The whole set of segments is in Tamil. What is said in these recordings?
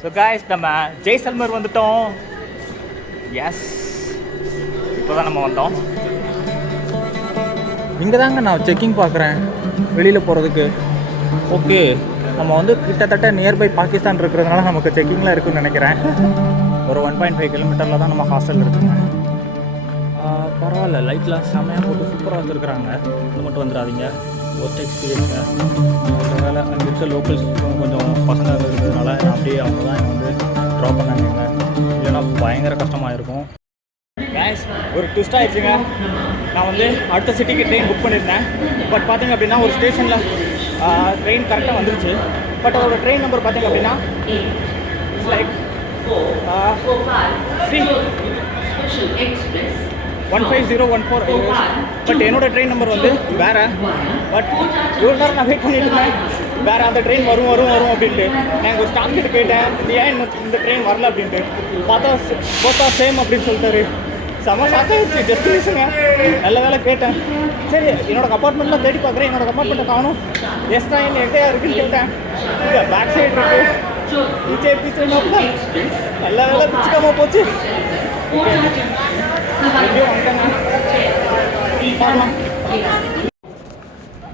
ஸோ காய்ஸ் நம்ம ஜெய்சல்மர் வந்துட்டோம். எஸ், இப்போ தான் நம்ம வந்தோம். இங்கே தாங்க நான் செக்கிங் பார்க்குறேன் வெளியில் போகிறதுக்கு. ஓகே, நம்ம வந்து கிட்டத்தட்ட நியர்பை பாகிஸ்தான் இருக்கிறதுனால நமக்கு செக்கிங்லாம் இருக்குதுன்னு நினைக்கிறேன். ஒரு 1.5 கிலோமீட்டரில் தான் நம்ம ஹாஸ்டல் இருக்குங்க. பரவாயில்ல, லைட்லாம் செம்மையாக போட்டு சூப்பராக வச்சுருக்குறாங்க. இது மட்டும் வந்துடாதீங்க, ஒஸ்ட் எக்ஸ்பீரியன்ஸுங்க. அதனால் அங்கே இருக்க லோக்கல்ஸ் கொஞ்சம் பசங்க இருக்கிறதுனால நான் அப்படியே அவங்க தான் என்னை வந்து ட்ராப் பண்ணாங்க. இல்லைன்னா பயங்கர கஷ்டமாக இருக்கும். கேஸ் ஒரு ட்விஸ்ட் ஆகிடுச்சுங்க. நான் வந்து அடுத்த சிட்டிக்கு ட்ரெயின் புக் பண்ணியிருந்தேன். பட் பார்த்தீங்க அப்படின்னா ஒரு ஸ்டேஷனில் ட்ரெயின் கரெக்டாக வந்துருச்சு. பட் அதோட ட்ரெயின் நம்பர் பார்த்தீங்க அப்படின்னா இட்ஸ் லைக் 15014. பட் என்னோட ட்ரெயின் நம்பர் வந்து வேறு. பட் இவ்வளோ நேரம் நான் வெயிட் பண்ணிட்டு இருந்தேன், வேறு அந்த ட்ரெயின் வரும் அப்படின்ட்டு. நான் எங்கள் ஒரு ஸ்டாஃப் கிட்ட கேட்டேன், ஏன் இந்த ட்ரெயின் வரல அப்படின்ட்டு. பார்த்தா சேம் அப்படின்னு சொல்லிட்டாரு. செம்ம ஷாக்காகிடுச்சு. டெஸ்டினேஷனுங்க, நல்ல வேலை கேட்டேன். சரி, என்னோட அப்பார்ட்மெண்ட்லாம் தேடி பார்க்குறேன், என்னோட அப்பார்ட்மெண்ட்டை காணும். எஸ் தான் எங்கேயா இருக்குன்னு கேட்டேன். இல்லை, பேக் சைடு இருக்கு. பீச்சே நல்ல வேலை பிச்சுக்காம போச்சு.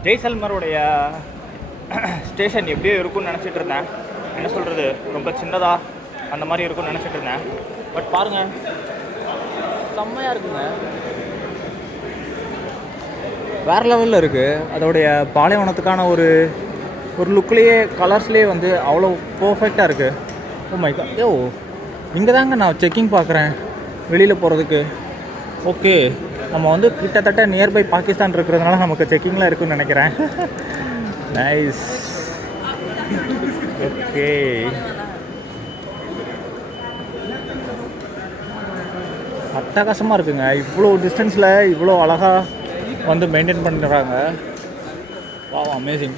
ஜெய்சல்மருடைய ஸ்டேஷன் எப்படியோ இருக்கும்னு நினச்சிட்டு இருந்தேன். என்ன சொல்கிறது, ரொம்ப சின்னதாக அந்த மாதிரி இருக்கும்னு நினச்சிட்டு இருந்தேன். பட் பாருங்கள், செம்மையாக இருக்குங்க, வேறு லெவலில் இருக்குது. அதோடைய பாலைவனத்துக்கான ஒரு லுக்லேயே கலர்ஸ்லேயே வந்து அவ்வளோ பர்ஃபெக்டாக இருக்குது. Oh my God. இங்கே தாங்க நான் செக்கிங் பார்க்குறேன் வெளியில் போகிறதுக்கு. ஓகே, நம்ம வந்து கிட்டத்தட்ட நியர்பை பாகிஸ்தான் இருக்கிறதுனால நமக்கு செக்கிங்லாம் இருக்குதுன்னு நினைக்கிறேன். நைஸ். ஓகே, அட்டகாசமாக இருக்குங்க. இவ்வளோ டிஸ்டன்ஸில் இவ்வளோ அழகாக வந்து மெயின்டைன் பண்ணுறாங்க. Wow, amazing.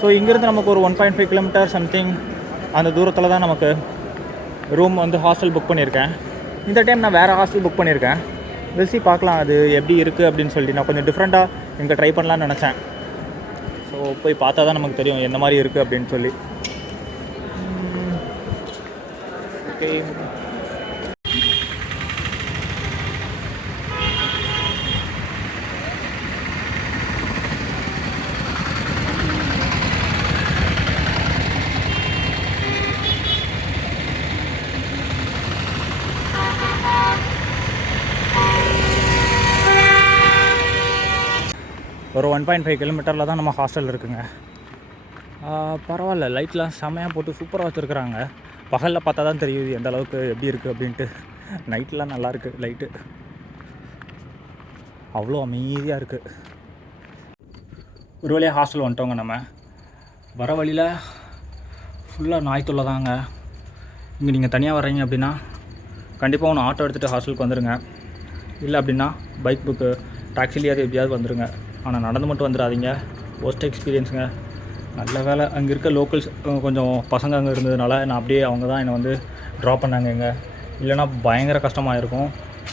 ஸோ இங்கேருந்து நமக்கு ஒரு 1.5 கிலோமீட்டர் சம்திங் அந்த தூரத்தில் தான் நமக்கு ரூம் வந்து ஹாஸ்டல் புக் பண்ணியிருக்கேன். இந்த டைம் நான் வேறு ஹாஸ்டல் புக் பண்ணியிருக்கேன். வெசி பார்க்கலாம் அது எப்படி இருக்குது அப்படின்னு சொல்லிட்டு. நான் கொஞ்சம் டிஃப்ரெண்ட்டாக இங்கே ட்ரை பண்ணலான்னு நினச்சேன். ஸோ போய் பார்த்தா தான் நமக்கு தெரியும் எந்த மாதிரி இருக்குது அப்படின்னு சொல்லி. ஓகே, ஒரு 1.5 கிலோமீட்டரில் தான் நம்ம ஹாஸ்டல் இருக்குங்க. பரவாயில்ல, லைட்லாம் செம்மையாக போட்டு சூப்பராக வச்சுருக்குறாங்க. பகலில் பார்த்தா தான் தெரியுது எந்த அளவுக்கு எப்படி இருக்குது அப்படின்ட்டு. நைட்லாம் நல்லாயிருக்கு, லைட்டு அவ்வளோ அமைதியாக இருக்குது. ஒரு வழியாக ஹாஸ்டல் வந்துட்டோங்க. நம்ம வர வழியில் ஃபுல்லாக நாய் தொல்லை தாங்க. இங்கே நீங்கள் தனியாக வர்றீங்க அப்படின்னா கண்டிப்பாக ஒன்று ஆட்டோ எடுத்துகிட்டு ஹாஸ்டலுக்கு வந்துடுங்க. இல்லை அப்படின்னா பைக் புக்கு டாக்ஸிலேயாவது எப்படியாவது வந்துடுங்க. ஆனால் நடந்து மட்டும் வந்துடாதீங்க, ஒஸ்ட் எக்ஸ்பீரியன்ஸுங்க. நல்ல வேலை அங்கே இருக்க லோக்கல்ஸ் கொஞ்சம் பசங்க அங்கே இருந்ததுனால நான் அப்படியே அவங்க தான் என்னை வந்து ட்ராப் பண்ணாங்க இங்கே. இல்லைனா பயங்கர கஷ்டமாக இருக்கும்.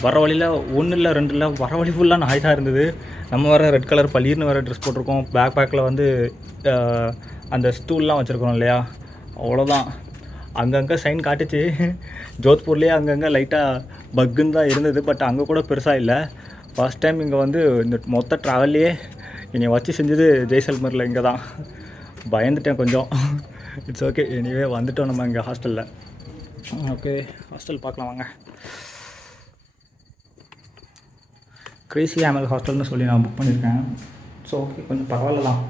வர வழியில் 1 இல்லை 2 இல்லை, வர வழி ஃபுல்லாக நாய் தான் இருந்தது. நம்ம வேறு ரெட் கலர் பளீர்னு வேறு ட்ரெஸ் போட்டிருக்கோம். பேக்கில் வந்து அந்த ஸ்டூல்லாம் வச்சுருக்கோம் இல்லையா, அவ்வளோதான். அங்கங்கே சைன் காட்டுச்சு. ஜோத்பூர்லேயே அங்கங்கே லைட்டாக பக்குன்னு தான் இருந்தது. பட் அங்கே கூட பெருசாக இல்லை. ஃபஸ்ட் டைம் இங்கே வந்து இந்த மொத்த ட்ராவல்லையே என்னை வச்சு செஞ்சது ஜெய்சல்மரில். இங்கே தான் பயந்துட்டேன் கொஞ்சம். இட்ஸ் ஓகே, எனிவே வந்துட்டோம் நம்ம இங்கே ஹாஸ்டலில். ஓகே, ஹாஸ்டல் பார்க்கலாம் வாங்க. கிரேசி ஆமல் ஹாஸ்டல்னு சொல்லி நான் புக் பண்ணியிருக்கேன். ஸோ ஓகே, கொஞ்சம் பரவாயில்ல தான்.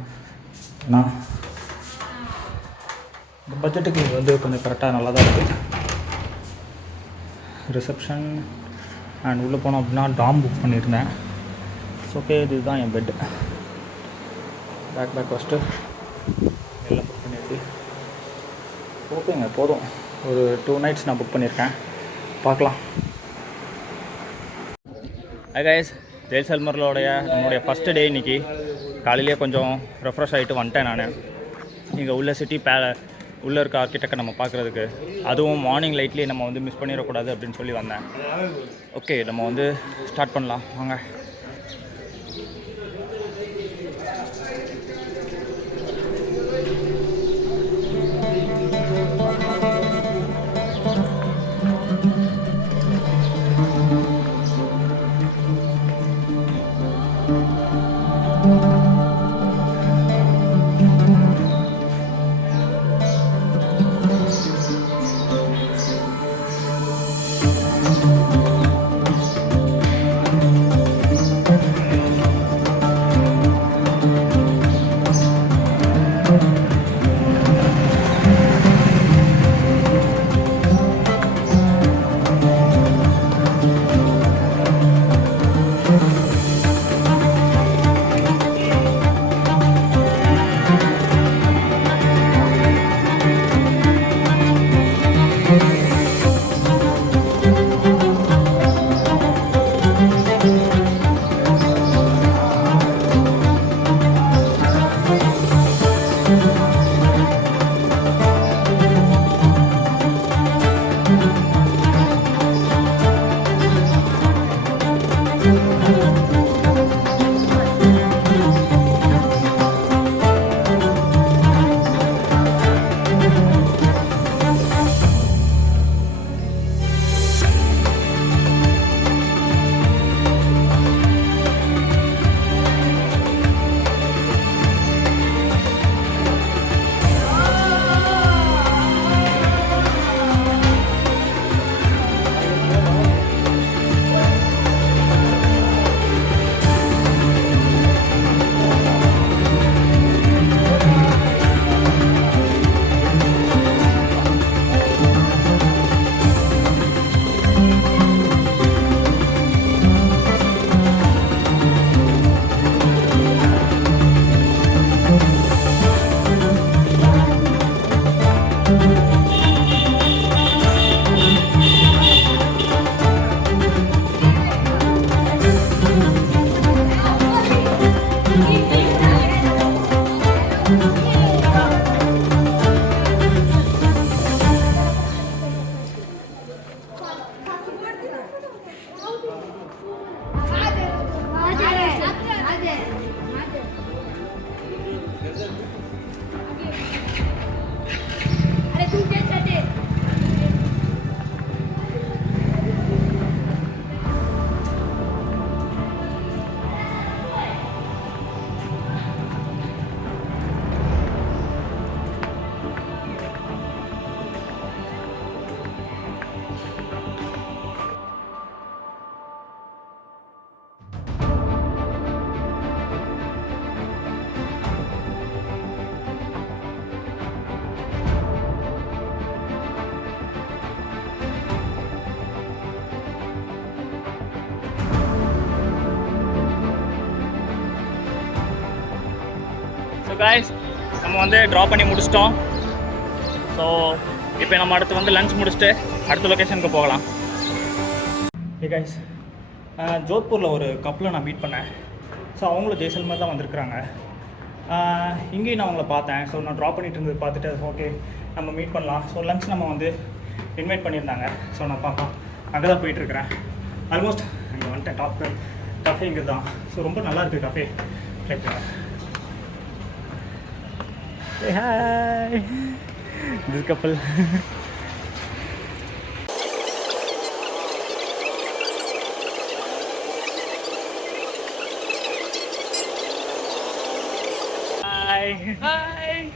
ஏன்னா இந்த பட்ஜெட்டுக்கு இது வந்து கொஞ்சம் கரெக்டாக நல்லா தான் இருக்குது. ரிசப்ஷன் அண்ட் உள்ளே போனோம் அப்படின்னா டாம் புக் பண்ணியிருந்தேன். ஓகே, இதுதான் என் பெட்டு. பேக் ஃபஸ்ட்டு எல்லாம் புக் பண்ணியிருக்கு. ஓகேங்க, போதும். ஒரு 2 நைட்ஸ் நான் புக் பண்ணியிருக்கேன். பார்க்கலாம். ஹாய் கைஸ், ஜெய்சல்மர்லோடைய நம்மளுடைய ஃபஸ்ட்டு டே இன்றைக்கி. காலையிலேயே கொஞ்சம் ரெஃப்ரெஷ் ஆகிட்டு வந்துட்டேன் நான். இங்கே உள்ள சிட்டி உள்ளே இருக்க ஆர்கிடெக்டை நம்ம பார்க்குறதுக்கு. அதுவும் மார்னிங் லைட்லேயே நம்ம வந்து மிஸ் பண்ணிடக்கூடாது அப்படின்னு சொல்லி வந்தேன். ஓகே, நம்ம வந்து ஸ்டார்ட் பண்ணலாம் வாங்க. guys, நம்ம வந்து ட்ராப் பண்ணி முடிச்சிட்டோம். ஸோ இப்போ நம்ம அடுத்து வந்து லஞ்ச் முடிச்சுட்டு அடுத்த லொக்கேஷனுக்கு போகலாம். ஹே கைஸ், ஜோத்பூரில் ஒரு கப்பில் நான் மீட் பண்ணேன். ஸோ அவங்களும் ஜெய்சல்மர் தான் வந்திருக்கிறாங்க. இங்கேயும் நான் அவங்கள பார்த்தேன். ஸோ நான் ட்ராப் பண்ணிட்டு இருந்தது பார்த்துட்டு ஓகே நம்ம மீட் பண்ணலாம். ஸோ லஞ்ச் நம்ம வந்து இன்வைட் பண்ணியிருந்தாங்க. ஸோ நான் பார்ப்போம், அங்கே தான் போயிட்டுருக்கிறேன். ஆல்மோஸ்ட் இங்கே வந்துட்டேன். டாப் கஃபே இங்கே தான். ஸோ ரொம்ப நல்லா இருக்குது cafe. Like hey hi, this couple. Hi. Hi.